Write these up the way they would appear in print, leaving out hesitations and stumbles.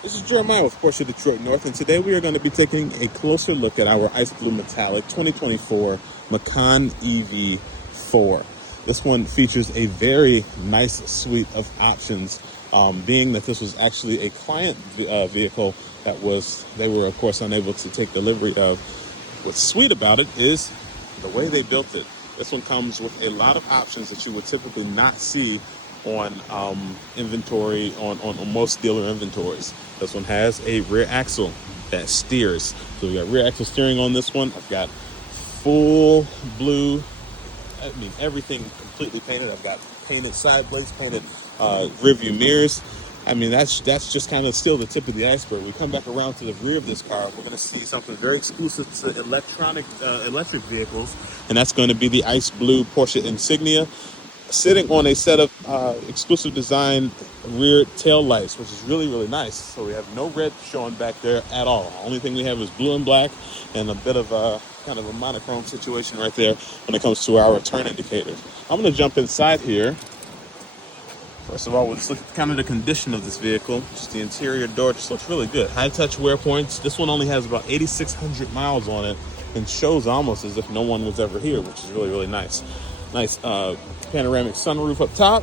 This is Jeremiah with Porsche Detroit North, and today we are going to be taking a closer look at our Ice Blue Metallic 2024 Macan EV4. This one features a very nice suite of options, being that this was actually a client vehicle that they were of course unable to take delivery of. What's sweet about it is the way they built it. This one comes with a lot of options that you would typically not see on inventory, on most dealer inventories. This one has a rear axle that steers. So we got rear axle steering on this one. I've got full blue, I mean everything completely painted. I've got painted side plates, painted rear view mirrors. I mean, that's just kind of still the tip of the iceberg. We come back around to the rear of this car, we're going to see something very exclusive to electric vehicles, and that's going to be the ice blue Porsche Insignia, sitting on a set of exclusive design rear tail lights, which is really, really nice. So we have no red showing back there at all. The only thing we have is blue and black, and a bit of a kind of a monochrome situation right there when it comes to our turn indicators. I'm going to jump inside here. First of all, we'll just look at kind of the condition of this vehicle. Just the interior door just looks really good. High touch wear points. This one only has about 8,600 miles on it and shows almost as if no one was ever here, which is really, really nice. Nice panoramic sunroof up top.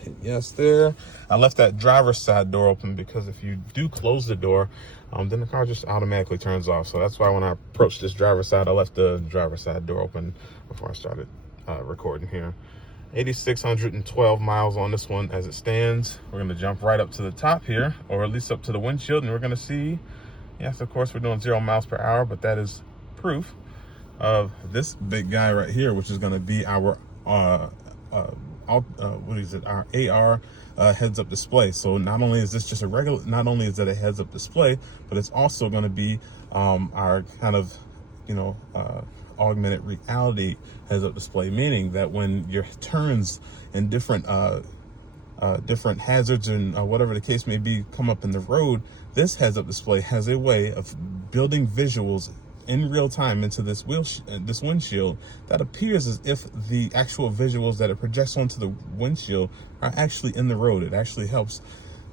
Hit yes there. I left that driver's side door open because if you do close the door, then the car just automatically turns off. So that's why when I approached this driver's side, I left the driver's side door open before I started recording here. 8,612 miles on this one as it stands. We're going to jump right up to the top here, or at least up to the windshield, and we're going to see, yes, of course, we're doing 0 miles per hour, but that is proof of this big guy right here, which is going to be our our AR heads-up display. So not only is this just not only is it a heads-up display, but it's also going to be our kind of augmented reality heads-up display, meaning that when your turns and different hazards and whatever the case may be come up in the road, this heads-up display has a way of building visuals in real time into this windshield that appears as if the actual visuals that it projects onto the windshield are actually in the road. It actually helps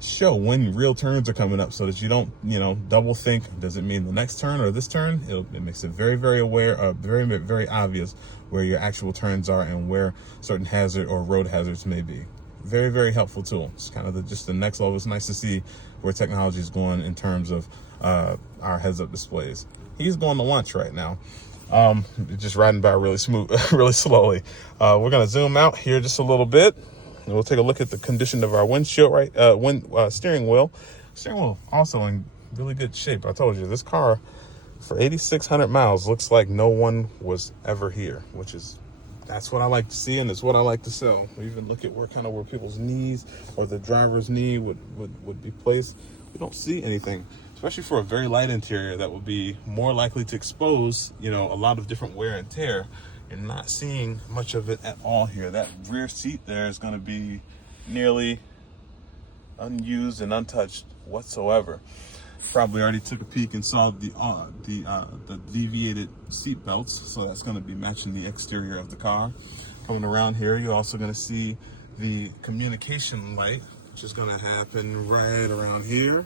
show when real turns are coming up so that you don't double think, does it mean the next turn or this turn? It makes it very, very aware, very, very obvious where your actual turns are and where certain hazard or road hazards may be. Very, very helpful tool. It's kind of just the next level. It's nice to see where technology is going in terms of our heads-up displays. He's going to lunch right now. Just riding by really smooth, really slowly. We're going to zoom out here just a little bit. And we'll take a look at the condition of our windshield, steering wheel. Steering wheel also in really good shape. I told you, this car for 8,600 miles looks like no one was ever here, that's what I like to see, and it's what I like to sell. We even look at where people's knees or the driver's knee would be placed. We don't see anything, especially for a very light interior that would be more likely to expose, a lot of different wear and tear. You're not seeing much of it at all here. That rear seat there is going to be nearly unused and untouched whatsoever. Probably already took a peek and saw the deviated seat belts, so that's going to be matching the exterior of the car. Coming around here, you're also going to see the communication light, which is going to happen right around here.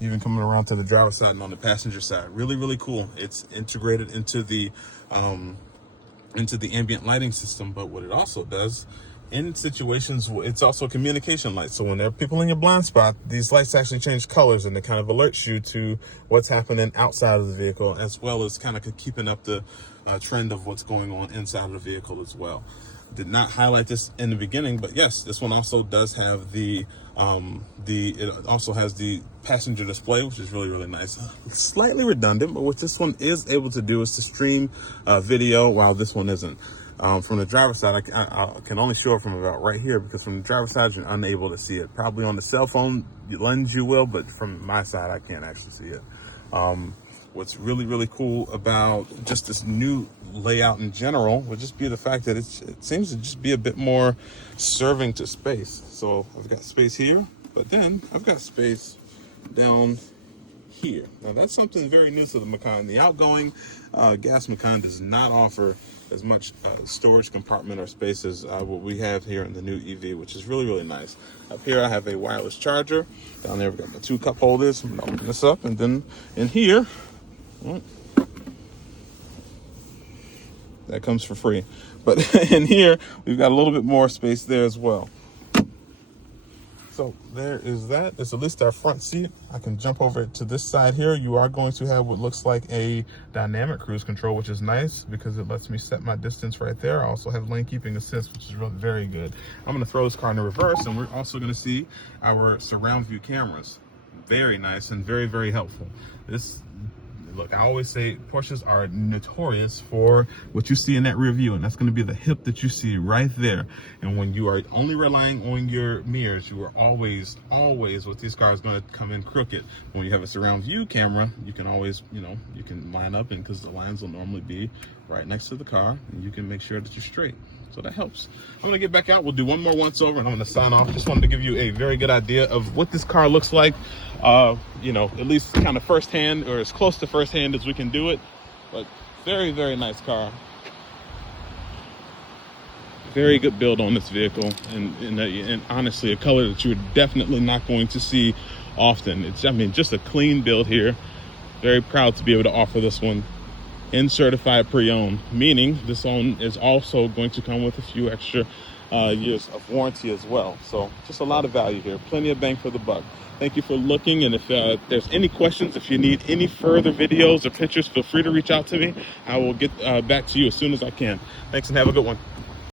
Even coming around to the driver's side and on the passenger side. Really, really cool. It's integrated into the ambient lighting system, but what it also does in situations, it's also communication lights. So when there are people in your blind spot, these lights actually change colors and it kind of alerts you to what's happening outside of the vehicle, as well as kind of keeping up the trend of what's going on inside of the vehicle as well. Did not highlight this in the beginning, but yes, this one also does have it also has the passenger display, which is really, really nice. Slightly redundant, but what this one is able to do is to stream video, while this one isn't. From the driver's side, I can only show it from about right here, because from the driver's side, you're unable to see it. Probably on the cell phone lens you will, but from my side, I can't actually see it. What's really, really cool about just this new layout in general would just be the fact that it seems to just be a bit more serving to space. So I've got space here, but then I've got space down here. Now that's something very new to the Macan. The outgoing gas Macan does not offer as much storage compartment or space as what we have here in the new EV, which is really, really nice. Up here I have a wireless charger. Down there we've got my 2 cup holders. I'm gonna open this up, and then in here, well, that comes for free. But in here, we've got a little bit more space there as well. So there is that. It's at least our front seat. I can jump over to this side here. You are going to have what looks like a dynamic cruise control, which is nice because it lets me set my distance right there. I also have lane keeping assist, which is really very good. I'm going to throw this car in reverse, and we're also going to see our surround view cameras. Very nice and very, very helpful. Look, I always say Porsches are notorious for what you see in that rear view, and that's going to be the hip that you see right there. And when you are only relying on your mirrors, you are always with these cars going to come in crooked. When you have a surround view camera, you can always, you can line up, and because the lines will normally be right next to the car, and you can make sure that you're straight. So that helps. I'm going to get back out. We'll do one more once over, and I'm going to sign off. Just wanted to give you a very good idea of what this car looks like, at least kind of firsthand, or as close to firsthand as we can do it. But very, very nice car. Very good build on this vehicle, and honestly, a color that you're definitely not going to see often. It's, just a clean build here. Very proud to be able to offer this one in certified pre-owned, meaning this one is also going to come with a few extra years of warranty as well. So just a lot of value here, plenty of bang for the buck. Thank you for looking, and if there's any questions, if you need any further videos or pictures, feel free to reach out to me. I will get back to you as soon as I can. Thanks, and have a good one.